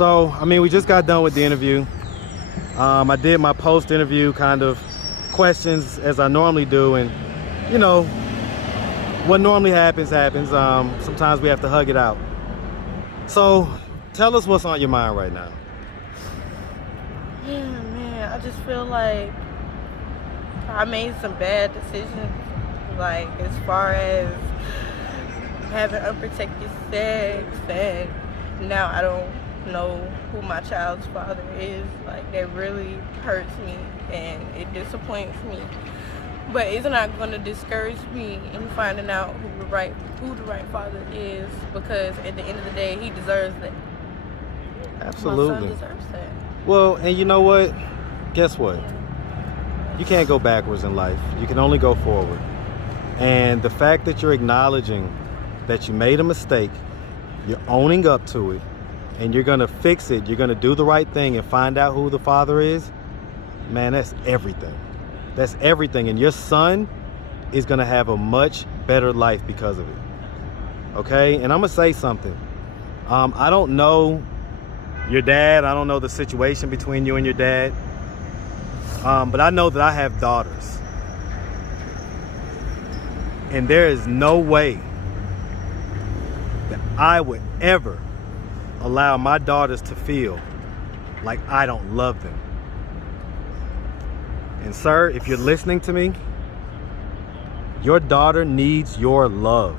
So, I mean, we just got done with the interview. I did my post-interview kind of questions as I normally do, and you know, what normally happens. Sometimes we have to hug it out. So, tell us what's on your mind right now. Yeah, man, I just feel like I made some bad decisions, like as far as having unprotected sex, and now I don't know who my child's father is. Like, that really hurts me and it disappoints me, but it's not going to discourage me in finding out who the right father is, because at the end of the day, he deserves that. Absolutely. My son deserves that. Well, and you know what? Guess what? You can't go backwards in life. You can only go forward. And the fact that you're acknowledging that you made a mistake, you're owning up to it, and you're gonna fix it, you're gonna do the right thing and find out who the father is, man, that's everything. That's everything. And your son is gonna have a much better life because of it. Okay? And I'm gonna say something. I don't know your dad. I don't know the situation between you and your dad. But I know that I have daughters. And there is no way that I would ever allow my daughters to feel like I don't love them. And sir, if you're listening to me, your daughter needs your love.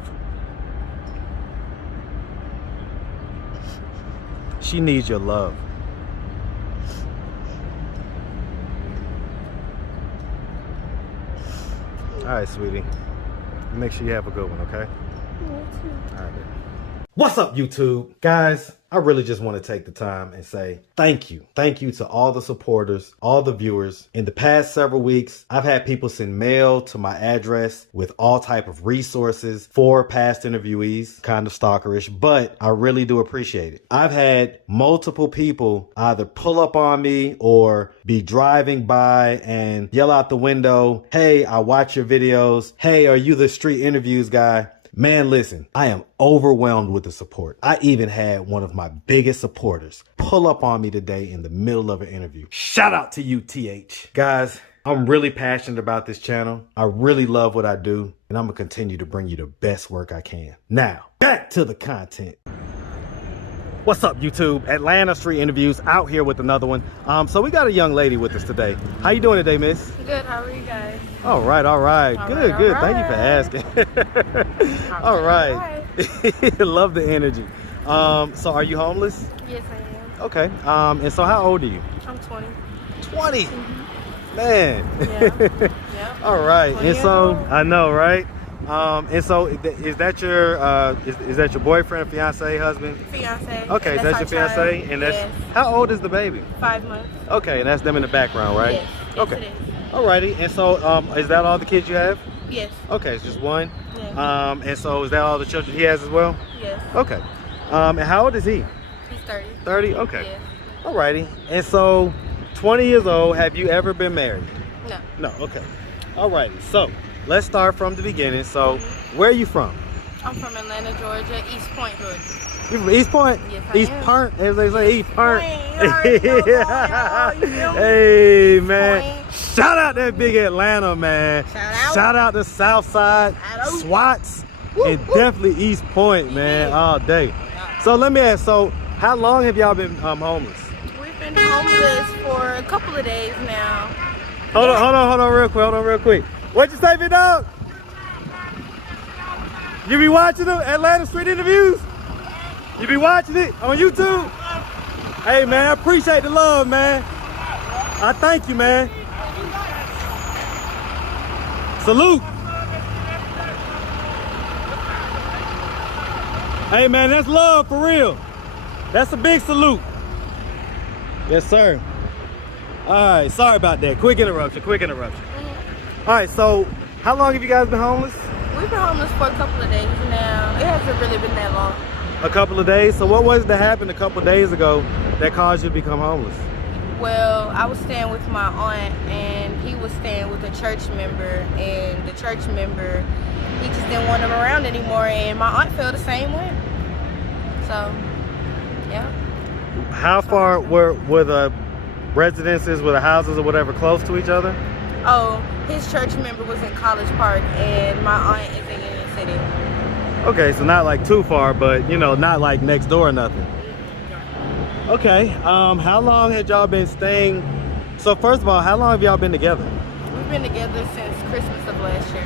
She needs your love. All right, sweetie. Make sure you have a good one, okay? All right, baby. What's up, YouTube? Guys, I really just want to take the time and say thank you. Thank you to all the supporters, all the viewers. In the past several weeks, I've had people send mail to my address with all type of resources for past interviewees, kind of stalkerish, but I really do appreciate it. I've had multiple people either pull up on me or be driving by and yell out the window, "Hey, I watch your videos. Hey, are you the street interviews guy?" Man, listen, I am overwhelmed with the support. I even had one of my biggest supporters pull up on me today in the middle of an interview. Shout out to you, TH. Guys, I'm really passionate about this channel. I really love what I do, and I'm gonna continue to bring you the best work I can. Now, back to the content. What's up, YouTube? Atlanta Street Interviews out here with another one. So we got a young lady with us today. How you doing today, miss? Good, how are you guys? All right. Good. Thank you for asking. All right. Love the energy. So are you homeless? Yes, I am. Okay. And so how old are you? I'm 20. 20? Mm-hmm. Man. Yeah. All right. And so, old. I know, right? And so is that your is that your boyfriend, fiance, husband? Fiance. Okay, that's your fiance, child. and that's yes. How old is the baby? 5 months. Okay, and that's them in the background, right? Yes. Okay. Alrighty. And so is that all the kids you have? Yes. Okay, it's just one. Yeah. And so is that all the children he has as well? Yes. Okay. And how old is he? He's 30. 30. Okay. Yes. Alrighty. And so 20 years old. Have you ever been married? No. No. Okay. Alrighty. So let's start from the beginning. So, where are you from? I'm from Atlanta, Georgia, East Point, Georgia. You from East Point? Yes, I East am. Point, as they say, East Point. Yeah. Hey, East man. Point. Shout out that big Atlanta, man. Shout out to Southside, SWATs, and definitely East Point, man, all day. So let me ask, so how long have y'all been homeless? We've been homeless for a couple of days now. Hold on real quick. What'd you say, big dog? You be watching the Atlanta Street Interviews? You be watching it on YouTube? Hey, man, I appreciate the love, man. I thank you, man. Salute. Hey, man, that's love for real. That's a big salute. Yes, sir. All right, sorry about that. Quick interruption. All right, so how long have you guys been homeless? We've been homeless for a couple of days now. It hasn't really been that long. A couple of days? So what was it that happened a couple of days ago that caused you to become homeless? Well, I was staying with my aunt, and he was staying with a church member, and the church member, he just didn't want him around anymore, and my aunt felt the same way. So, yeah. How far were the residences, were the houses or whatever close to each other? Oh, his church member was in College Park, and my aunt is in Union City. Okay, so not like too far, but you know, not like next door or nothing. Okay, how long had y'all been staying? So first of all, how long have y'all been together? We've been together since Christmas of last year.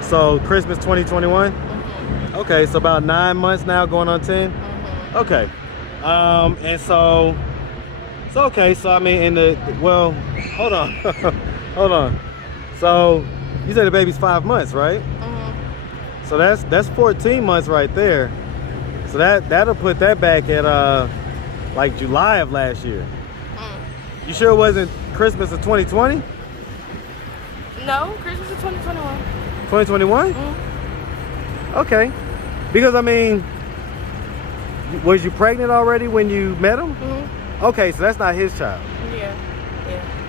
So Christmas 2021? Mm-hmm. Okay, so about 9 months now, going on 10? Mm-hmm. Okay. And so okay, so I mean, well, hold on. Hold on. So you said the baby's 5 months, right? Mm-hmm. So that's 14 months right there. So that'll put that back at like July of last year. You sure it wasn't Christmas of 2020? No, Christmas of 2021. 2021? Okay. Because I mean, was you pregnant already when you met him? Okay, so that's not his child. Yeah.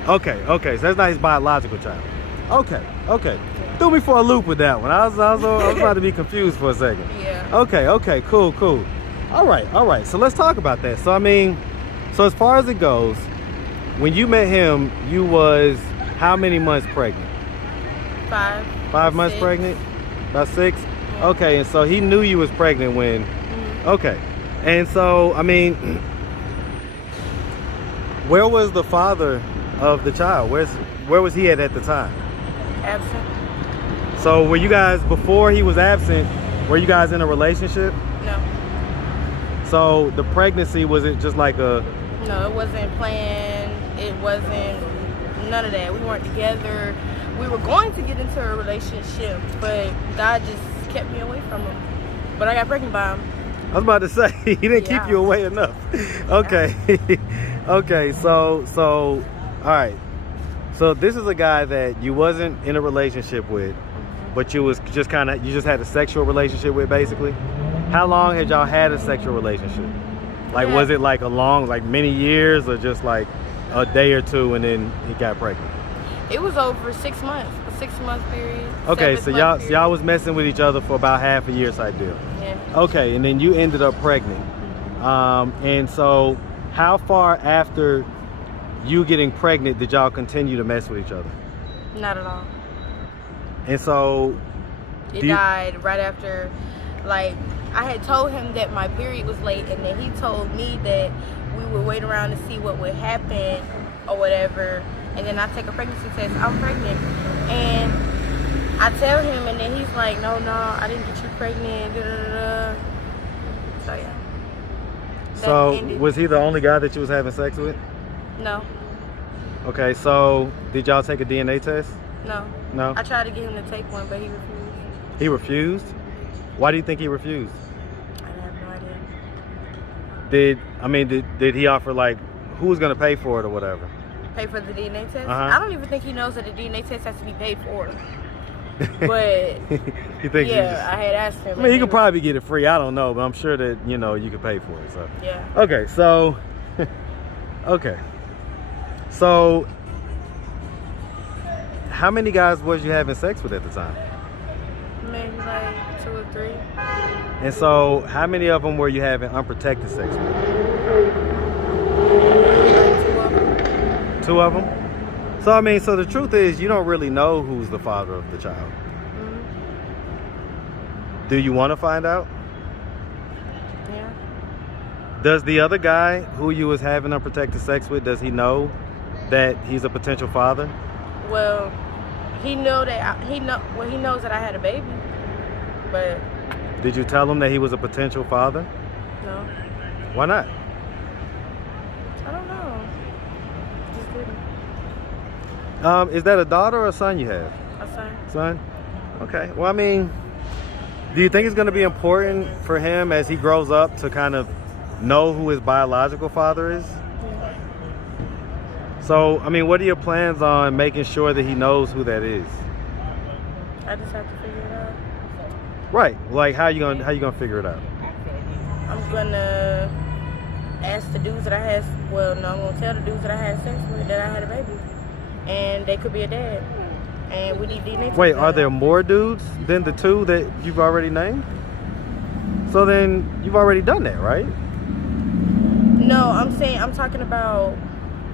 Okay, so that's not his biological child. Okay. Threw me for a loop with that one. I was about to be confused for a second. Yeah. Okay, cool. All right. So let's talk about that. So I mean, so as far as it goes, when you met him, you was how many months pregnant? 5. 5 months 6. pregnant? About 6? Yeah. Okay, and so he knew you was pregnant when, okay. And so, I mean, where was the father of the child? Where was he at the time? Absent. So were you guys, before he was absent, were you guys in a relationship? No. So the pregnancy, was it just like a... No, it wasn't planned. It wasn't none of that. We weren't together. We were going to get into a relationship, but God just kept me away from him. But I got pregnant by him. I was about to say, he didn't keep you away enough. Okay. Okay, so all right. So this is a guy that you wasn't in a relationship with, but you was just you just had a sexual relationship with, basically. How long had y'all had a sexual relationship? Like, was it like a long, like many years, or just like a day or two and then he got pregnant? It was over 6 months, a 6-month period. Okay, so y'all was messing with each other for about half a year type deal. Yeah. Okay, and then you ended up pregnant. And so how far after you getting pregnant did y'all continue to mess with each other? Not at all. And so it died right after. Like, I had told him that my period was late, and then he told me that we would wait around to see what would happen or whatever, and then I take a pregnancy test, I'm pregnant, and I tell him, and then he's like, no, I didn't get you pregnant, So yeah. So was he the only guy that you was having sex with? No. Okay, so did y'all take a DNA test? No. I tried to get him to take one, but he refused. He refused? Why do you think he refused? I have no idea. Did he offer, like, who was gonna pay for it or whatever? Pay for the DNA test? Uh-huh. I don't even think he knows that the DNA test has to be paid for. But you think? Yeah, I had asked him. I mean, he could probably get it free. I don't know, but I'm sure that you could pay for it. So yeah. Okay, so so how many guys was you having sex with at the time? Maybe like 2 or 3. And so how many of them were you having unprotected sex with? Like 2 of them. 2 of them? So I mean, so the truth is, you don't really know who's the father of the child. Do you want to find out? Yeah. Does the other guy who you was having unprotected sex with, does he know that he's a potential father? Well, he knows that he knows that I had a baby, but. Did you tell him that he was a potential father? No. Why not? I don't know. Just didn't. Is that a daughter or a son you have? A son. Son? Okay. Well, I mean, do you think it's going to be important for him as he grows up to kind of know who his biological father is? Yeah. So, I mean, what are your plans on making sure that he knows who that is? I just have to figure it out. Right. Like, how you gonna figure it out? I'm gonna ask the dudes that I had. Well, no, I'm gonna tell the dudes that I had sex with that I had a baby, and they could be a dad. And we need DNA. Wait, are there more dudes than the 2 that you've already named? So then you've already done that, right? No, I'm talking about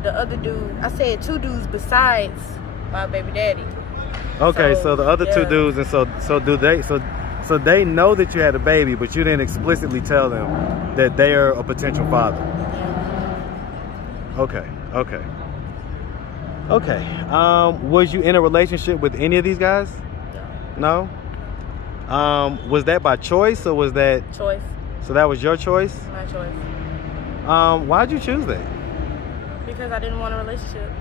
the other dude. I said 2 dudes besides my baby daddy. Okay, so the other 2 yeah. dudes, and so they know that you had a baby, but you didn't explicitly tell them that they are a potential father. Yeah. Okay. Was you in a relationship with any of these guys? No. Was that by choice or was that Choice? So that was your choice? My choice. Why'd you choose that? Because I didn't want a relationship.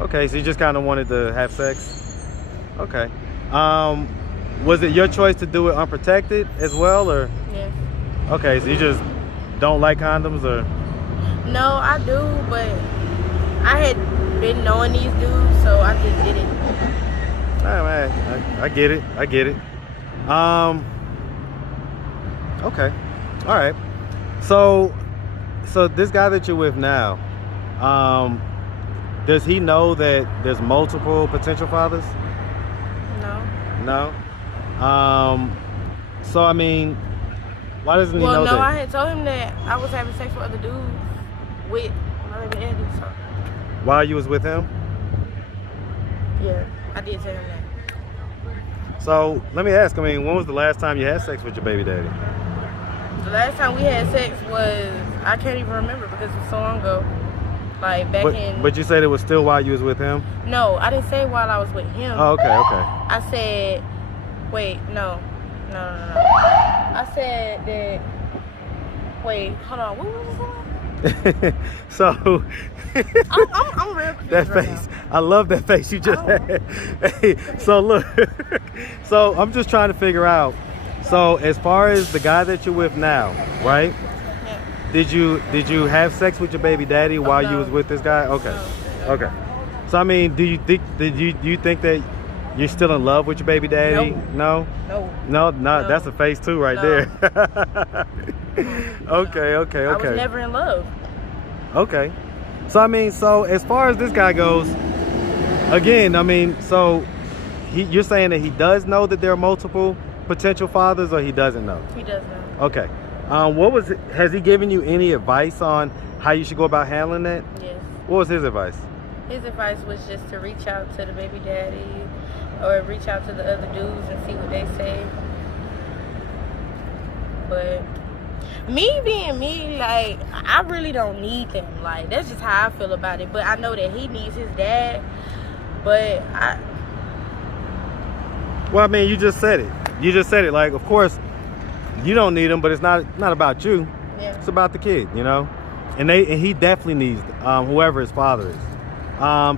Okay, so you just kind of wanted to have sex. Okay. Was it your choice to do it unprotected as well, or? Yes. Okay, so you just don't like condoms, or? No, I do, but I had been knowing these dudes, so I just did it. Oh, man, I get it. Okay, all right. So this guy that you're with now, does he know that there's multiple potential fathers? No. So I mean, why doesn't he know that? Well, no, I had told him that I was having sex with other dudes with my baby daddy, so. While you was with him? Yeah, I did tell him that. So let me ask, I mean, when was the last time you had sex with your baby daddy? The last time we had sex was, I can't even remember because it was so long ago. Like back in. But you said it was still while you was with him? No, I didn't say while I was with him. Oh, okay. I said, wait, no. I said that, wait, hold on, what was it? So I'm real confused that right face, now. I love that face you just had. Hey, so look, so I'm just trying to figure out, so as far as the guy that you're with now, right? Yeah. Did you have sex with your baby daddy while you was with this guy? Okay. No. Okay. So I mean, do you think that you're still in love with your baby daddy? No. No, that's a face too right there. Okay. I was never in love. Okay. So I mean, so as far as this guy goes, again, I mean, so you're saying that he does know that there are multiple potential fathers, or he doesn't know? He does know. Okay. Has he given you any advice on how you should go about handling that? Yes. What was his advice? His advice was just to reach out to the baby daddy or reach out to the other dudes and see what they say. But me being me, like, I really don't need them. Like, that's just how I feel about it. But I know that he needs his dad. But Well, I mean, you just said it. Like, of course, you don't need him, but it's not about you. Yeah. It's about the kid, you know? And he definitely needs whoever his father is.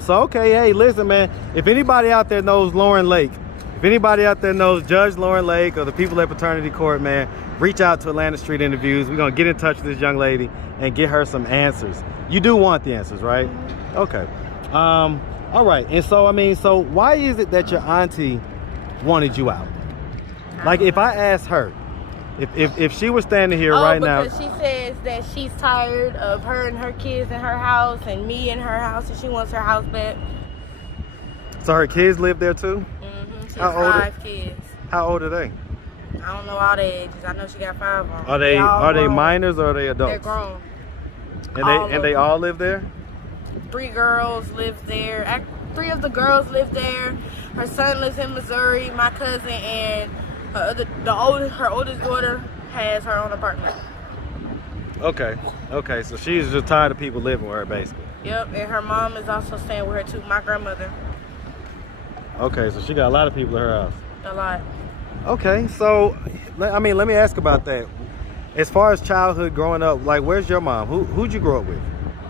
So, okay, hey, listen, man. If anybody out there knows Lauren Lake, if anybody out there knows Judge Lauren Lake or the people at Paternity Court, man, reach out to Atlanta Street Interviews. We're going to get in touch with this young lady and get her some answers. You do want the answers, right? Mm-hmm. Okay. All right. And so, I mean, so why is it that your auntie wanted you out? Like, if I asked her, if she was standing here right now. Because she says that she's tired of her and her kids in her house and me in her house, and she wants her house back. So her kids live there too? Mm-hmm. She How has old 5 kids. How old are they? I don't know all their ages. I know she got 5 of them. Are they grown. minors or are they adults? They're grown. And they all live there? 3 girls live there. 3 of the girls live there. Her son lives in Missouri. My cousin and her oldest daughter has her own apartment. Okay. So she's just tired of people living with her, basically. Yep, and her mom is also staying with her too. My grandmother. Okay, so she got a lot of people at her house. A lot. Okay, so I mean, let me ask about that. As far as childhood growing up, like, where's your mom? Who'd you grow up with?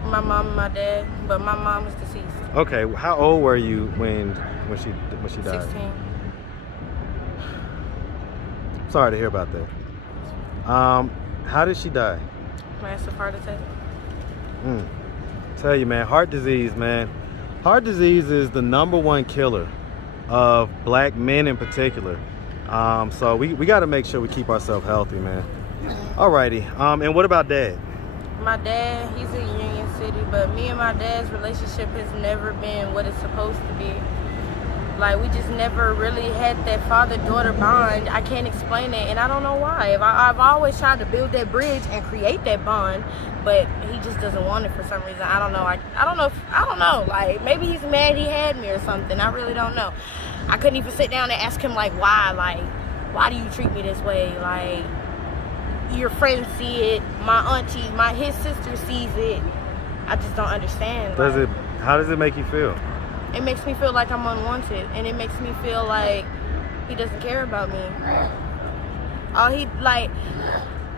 My mom and my dad, but my mom is deceased. Okay, how old were you when she died? 16. Sorry to hear about that. How did she die? Massive heart attack. Tell you, man, heart disease, man. Heart disease is the #1 killer of black men in particular. So we got to make sure we keep ourselves healthy, man. Alrighty. And what about dad? My dad, he's in Union City, but me and my dad's relationship has never been what it's supposed to be. Like, we just never really had that father-daughter bond. I can't explain it, and I don't know why. I've always tried to build that bridge and create that bond, but he just doesn't want it for some reason. I don't know. I don't know. Like, maybe he's mad he had me or something. I really don't know. I couldn't even sit down and ask him, like, why? Like, why do you treat me this way? Like, your friends see it. My auntie, his sister sees it. I just don't understand. How does it make you feel? It makes me feel like I'm unwanted, and it makes me feel like he doesn't care about me.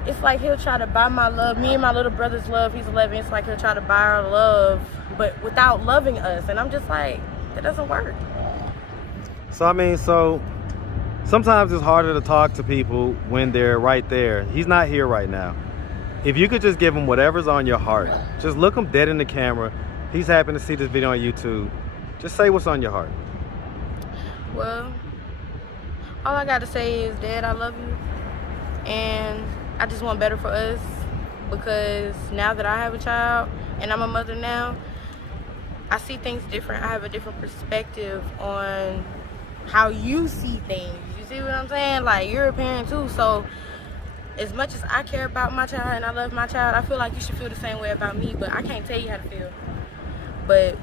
It's like he'll try to buy my love, me and my little brother's love. He's 11. It's like he'll try to buy our love, but without loving us. And I'm just like, that doesn't work. So sometimes it's harder to talk to people when they're right there. He's not here right now. If you could just give him whatever's on your heart, just look him dead in the camera. He's happy to see this video on YouTube. Just say what's on your heart. Well, all I got to say is, Dad, I love you. And I just want better for us, because now that I have a child and I'm a mother now, I see things different. I have a different perspective on how you see things. You see what I'm saying? Like, you're a parent too, so as much as I care about my child and I love my child, I feel like you should feel the same way about me, but I can't tell you how to feel. But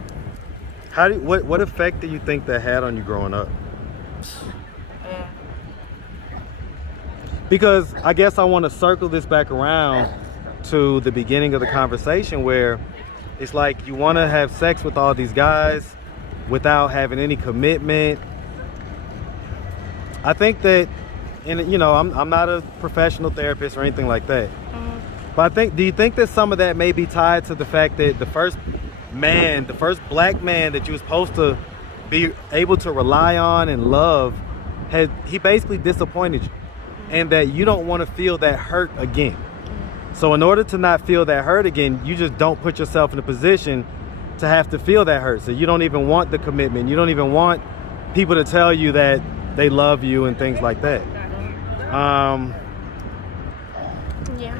what effect do you think that had on you growing up? Yeah. Because I guess I want to circle this back around to the beginning of the conversation, where it's like you want to have sex with all these guys without having any commitment. I think that, and I'm not a professional therapist or anything like that. Mm-hmm. But do you think that some of that may be tied to the fact that the first black man that you were supposed to be able to rely on and love, he basically disappointed you, and that you don't want to feel that hurt again? So in order to not feel that hurt again, you just don't put yourself in a position to have to feel that hurt. So you don't even want the commitment. You don't even want people to tell you that they love you and things like that. Yeah,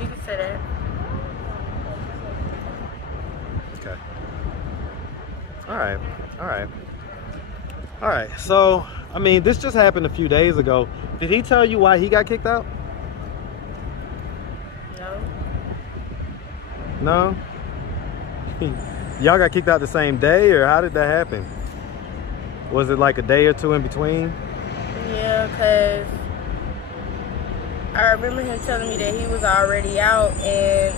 you can say that. Okay. All right. So, I mean, this just happened a few days ago. Did he tell you why he got kicked out? No? Y'all got kicked out the same day, or how did that happen? Was it like a day or two in between? Yeah, because I remember him telling me that he was already out, and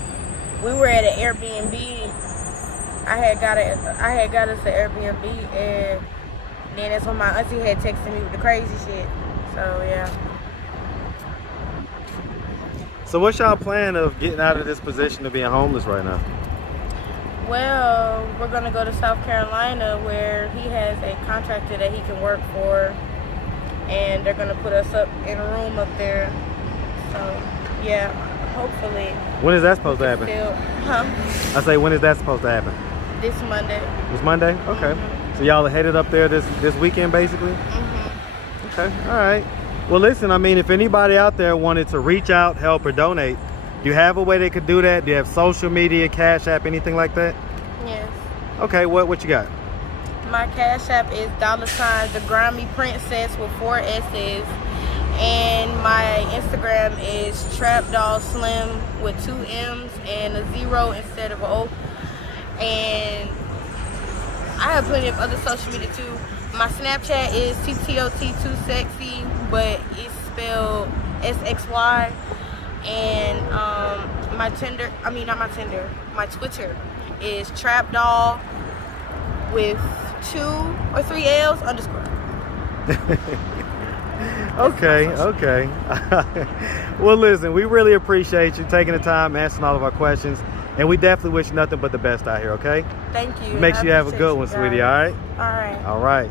we were at an Airbnb. I had got us an Airbnb, and then that's when my auntie had texted me with the crazy shit. So yeah. So what's y'all plan of getting out of this position of being homeless right now? Well, we're gonna go to South Carolina, where he has a contractor that he can work for, and they're gonna put us up in a room up there. So yeah, hopefully. When is that supposed to happen? I say, when is that supposed to happen? This Monday. This Monday? Okay. Mm-hmm. So y'all are headed up there this weekend, basically? Mm-hmm. Okay, all right. Well, listen, I mean, if anybody out there wanted to reach out, help, or donate, do you have a way they could do that? Do you have social media, Cash App, anything like that? Yes. Okay, what you got? My Cash App is $thegrimeyprincessss with 4 S's. And my Instagram is trapdollslim with 2 M's and a 0 instead of an O. And I have plenty of other social media too. My Snapchat is TTOT2sexy, but it's spelled SXY. And my Twitter is trapdoll with 2 or 3 L's _ Okay. Well, listen, we really appreciate you taking the time, answering all of our questions, and we definitely wish nothing but the best out here, okay? Thank you. Make sure you have a good one, sweetie, all right? All right. All right.